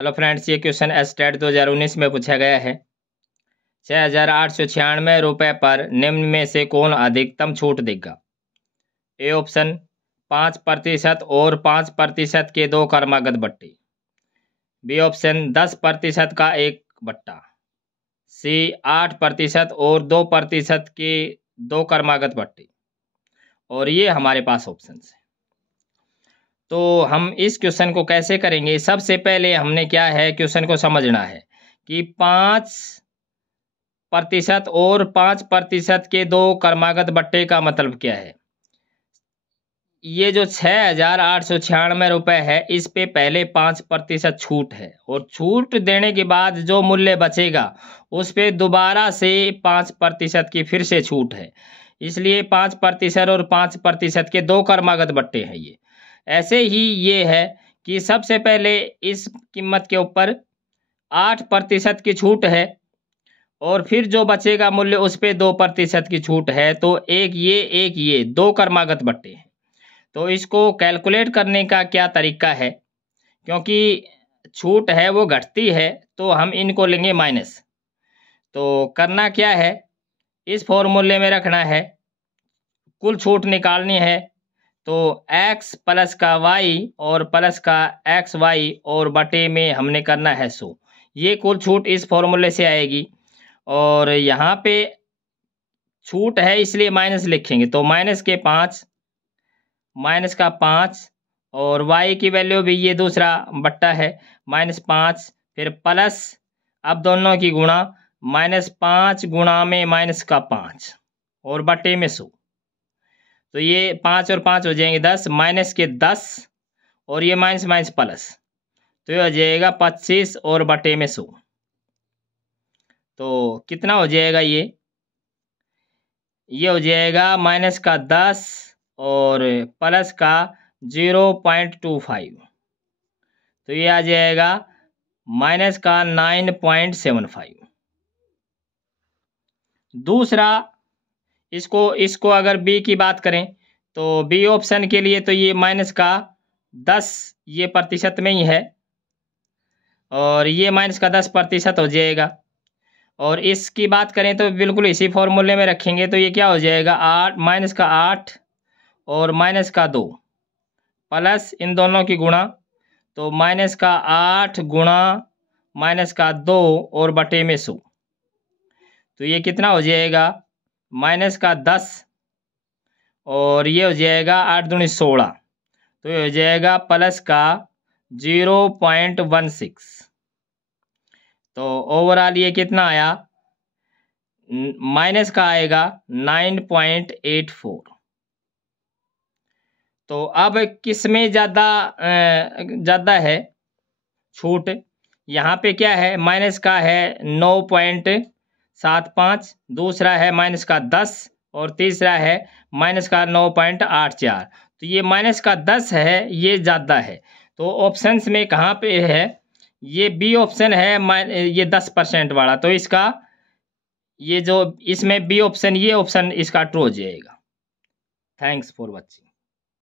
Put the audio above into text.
Hello friends, ये question estate 2019 में पूछा गया है। 6,896 रुपये पर निम्न में से कौन अधिकतम छूट देगा? ए ऑप्शन 5% और 5% के 2 क्रमागत बट्टे। बी ऑप्शन 10% का एक बट्टा। सी 8% और 2% के 2 क्रमागत बट्टे। और ये हमारे पास ऑप्शन है। तो हम इस क्वेश्चन को कैसे करेंगे? सबसे पहले हमने क्या है, क्वेश्चन को समझना है कि 5% और 5% के 2 क्रमागत बट्टे का मतलब क्या है। ये जो 6,896 रुपये है, इस पे पहले 5% छूट है और छूट देने के बाद जो मूल्य बचेगा उस पे दोबारा से 5% की फिर से छूट है। इसलिए 5% और 5% के 2 क्रमागत बट्टे हैं ये। ऐसे ही ये है कि सबसे पहले इस कीमत के ऊपर 8% की छूट है और फिर जो बचेगा मूल्य उस पे 2% की छूट है। तो एक ये 2 क्रमागत बट्टे हैं। तो इसको कैलकुलेट करने का क्या तरीका है, क्योंकि छूट है वो घटती है तो हम इनको लेंगे माइनस। तो करना क्या है, इस फॉर्मूले में रखना है, कुल छूट निकालनी है। तो x प्लस का y और प्लस का xy और बटे में हमने करना है 100। ये कुल छूट इस फॉर्मूले से आएगी और यहाँ पे छूट है इसलिए माइनस लिखेंगे। तो माइनस का 5 और y की वैल्यू भी ये दूसरा बट्टा है -5, फिर प्लस, अब दोनों की गुणा, -5 गुणा में -5 और बटे में 100। तो ये 5 और 5 हो जाएंगे 10, माइनस के 10 और ये माइनस माइनस प्लस, तो ये हो जाएगा 25 और बटे में 100। तो कितना हो जाएगा ये हो जाएगा माइनस का 10 और प्लस का 0.25, तो ये आ जाएगा माइनस का 9.75। दूसरा, इसको अगर बी की बात करें तो बी ऑप्शन के लिए तो ये माइनस का 10 ये प्रतिशत में ही है और ये माइनस का 10% हो जाएगा। और इसकी बात करें तो बिल्कुल इसी फॉर्मूले में रखेंगे तो ये क्या हो जाएगा, 8 और -2 प्लस इन दोनों की गुणा, तो -8 गुणा -2 और बटे में 100। तो ये कितना हो जाएगा, -10 और ये हो जाएगा 8 दूनी 16, तो ये हो जाएगा प्लस का 0.16। तो ओवरऑल ये कितना आया, माइनस का आएगा 9.84। तो अब किस में ज़्यादा है छूट? यहाँ पे क्या है, माइनस का है 9.75, दूसरा है माइनस का 10 और तीसरा है माइनस का 9.84। तो ये माइनस का 10 है, ये ज़्यादा है। तो ऑप्शंस में कहाँ पे है, ये बी ऑप्शन है, ये 10% वाला। तो इसका ये जो इसमें बी ऑप्शन, ये ऑप्शन इसका ट्रू हो जाएगा। Thanks for watching.